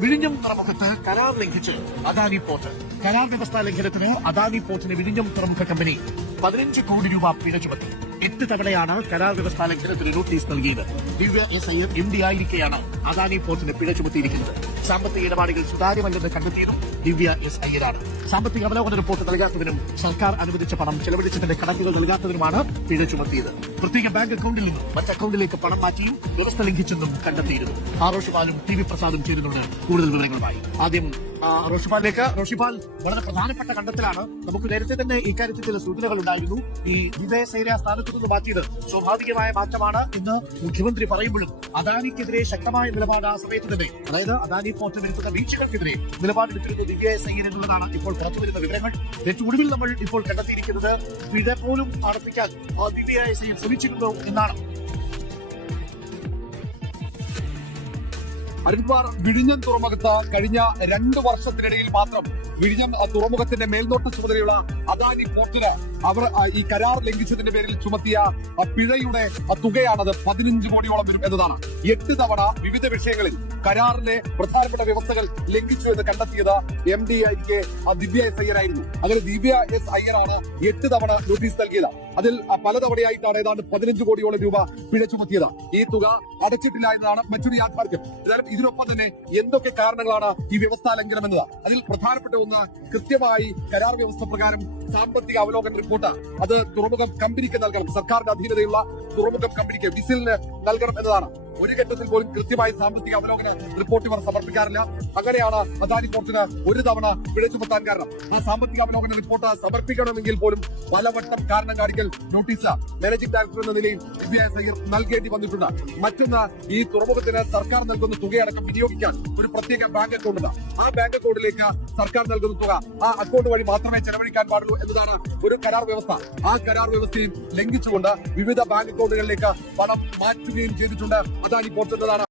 വിഴിഞ്ഞം തുറമുഖത്ത് കരാർ ലംഘിച്ച് അദാനി പോർട്ട്. കരാർ വ്യവസ്ഥാ ലംഘനത്തിന് അദാനി പോർട്ടിന് വിഴിഞ്ഞം തുറമുഖ കമ്പനി 15 കോടി രൂപ പിഴ ചുമത്തി. 8 തവണയാണ് കരാർ വ്യവസ്ഥാ ലംഘനത്തിന് നോട്ടീസ് നൽകിയത്. ദിവ്യ എസ് അയ്യർ MD ആയിരിക്കെയാണ് അദാനി പോർട്ടിന് പിഴ ചുമത്തിയിരിക്കുന്നത്. സാമ്പത്തിക ഇടപാടുകൾ സുതാര്യമല്ലെന്ന് കണ്ടെത്തിയതും ദിവ്യ എസ് അയ്യരാണ്. സാമ്പത്തിക അവലോകന റിപ്പോർട്ട് നൽകാത്തതിനും സർക്കാർ അനുവദിച്ച പണം ചെലവഴിച്ചതിന്റെ കണക്കുകൾ നൽകാത്തതിനുമാണ് പിഴ ചുമത്തിയത്. പ്രത്യേക ബാങ്ക് അക്കൌണ്ടിൽ നിന്നും മറ്റ് അക്കൌണ്ടിലേക്ക് പണം മാറ്റിയും വ്യവസ്ഥ ലംഘിച്ചെന്നും കണ്ടെത്തിയിരുന്നു. റോഷിപാലും TV പ്രസാദും ചേരുന്നുണ്ട് കൂടുതൽ വിവരങ്ങളുമായി. ആദ്യം റോഷിപാൽ, വളരെ പ്രധാനപ്പെട്ട കണ്ടെത്തലാണ്. നമുക്ക് നേരത്തെ തന്നെ ഇക്കാര്യത്തിൽ ചില സൂചനകൾ ഉണ്ടായിരുന്നു. ഈ ദിവ്യ എസ് അയ്യരെ സ്ഥാനത്തു നിന്ന് മാറ്റിയത് സ്വാഭാവികമായ മാറ്റമാണ് എന്ന് മുഖ്യമന്ത്രി പറയുമ്പോഴും അദാനിക്കെതിരെ ശക്തമായ നിലപാട് ആ സമയത്ത് തന്നെ, അതായത് അദാനി പോർട്ട് വരുത്തുന്ന വീഴ്ചകൾക്കെതിരെ നിലപാടെടുത്തിരുന്നു ദിവ്യ എസ് അയ്യർ എന്നുള്ളതാണ് ഇപ്പോൾ പുറത്തുവരുന്ന വിവരങ്ങൾ. ഏറ്റവും ഒടുവിൽ നമ്മൾ ഇപ്പോൾ കണ്ടെത്തിയിരിക്കുന്നത് പിഴ പോലും അടപ്പിക്കാൻ ദിവ്യ എസ് അയ്യർ ശ്രമിച്ചിരുന്നു എന്നാണ്. അരുൺകുമാർ, വിഴിഞ്ഞം തുറമുഖത്ത് കഴിഞ്ഞ 2 വർഷത്തിനിടയിൽ മാത്രം വിഴിഞ്ഞം തുറമുഖത്തിന്റെ മേൽനോട്ട ചുമതലയുള്ള അദാനി പോർട്ടിന് അവർ ഈ കരാർ ലംഘിച്ചതിന്റെ പേരിൽ ചുമത്തിയ പിഴയുടെ തുകയാണത് 15 കോടിയോളം വരും എന്നതാണ്. 8 തവണ വിവിധ വിഷയങ്ങളിൽ കരാറിലെ പ്രധാനപ്പെട്ട വ്യവസ്ഥകൾ ലംഘിച്ചു എന്ന് കണ്ടെത്തിയത് MD ആയിരിക്കെ ദിവ്യ എസ് അയ്യരായിരുന്നു. അങ്ങനെ ദിവ്യ എസ് അയ്യരാണ് 8 തവണ നോട്ടീസ് നൽകിയത്. അതിൽ പലതവണയായിട്ടാണ് ഏതാണ്ട് 15 കോടിയോളം രൂപ പിഴ ചുമത്തിയത്. ഈ തുക അടച്ചിട്ടില്ല എന്നതാണ് മറ്റൊരു യാഥാർത്ഥ്യം. എന്നാലും ഇതിനൊപ്പം തന്നെ എന്തൊക്കെ കാരണങ്ങളാണ് ഈ വ്യവസ്ഥാ ലംഘനം എന്നത്? അതിൽ പ്രധാനപ്പെട്ട ഒന്ന്, കൃത്യമായി കരാർ വ്യവസ്ഥ പ്രകാരം സാമ്പത്തിക അവലോകന റിപ്പോർട്ട് അത് തുറമുഖം കമ്പനിക്ക് നൽകണം. സർക്കാരിന്റെ അധീനതയുള്ള തുറമുഖം കമ്പനിക്ക് വിസിലിന് നൽകണം എന്നതാണ്. ഒരു ഘട്ടത്തിൽ പോലും കൃത്യമായി സാമ്പത്തിക അവലോകന റിപ്പോർട്ട് ഇവർ സമർപ്പിക്കാറില്ല. അങ്ങനെയാണ് അദാനി പോർട്ടിന് 1 തവണ പിഴ ചുമത്താൻ കാരണം. ആ സാമ്പത്തിക അവലോകന റിപ്പോർട്ട് സമർപ്പിക്കണമെങ്കിൽ പോലും പലവട്ടം കാരണം കാണിക്കൽ നോട്ടീസ് മാനേജിംഗ് ഡയറക്ടർ എന്ന നിലയിൽ ദിവ്യ എസ് അയ്യർ നൽകേണ്ടി വന്നിട്ടുണ്ട്. മറ്റൊന്ന്, ഈ തുറമുഖത്തിന് സർക്കാർ നൽകുന്ന തുകയടക്കം വിനിയോഗിക്കാൻ ഒരു പ്രത്യേക ബാങ്ക് അക്കൗണ്ട് ഉണ്ട്. ആ ബാങ്ക് അക്കൗണ്ടിലേക്ക് സർക്കാർ നൽകുന്ന തുക ആ അക്കൗണ്ട് വഴി മാത്രമേ ചെലവഴിക്കാൻ പാടുള്ളൂ എന്നതാണ് ഒരു കരാർ വ്യവസ്ഥ. ആ കരാർ വ്യവസ്ഥയും ലംഘിച്ചുകൊണ്ട് വിവിധ ബാങ്ക് അക്കൗണ്ടുകളിലേക്ക് പണം മാറ്റുകയും ചെയ്തിട്ടുണ്ട് അദാനി പോർട്ട് എന്നതാണ്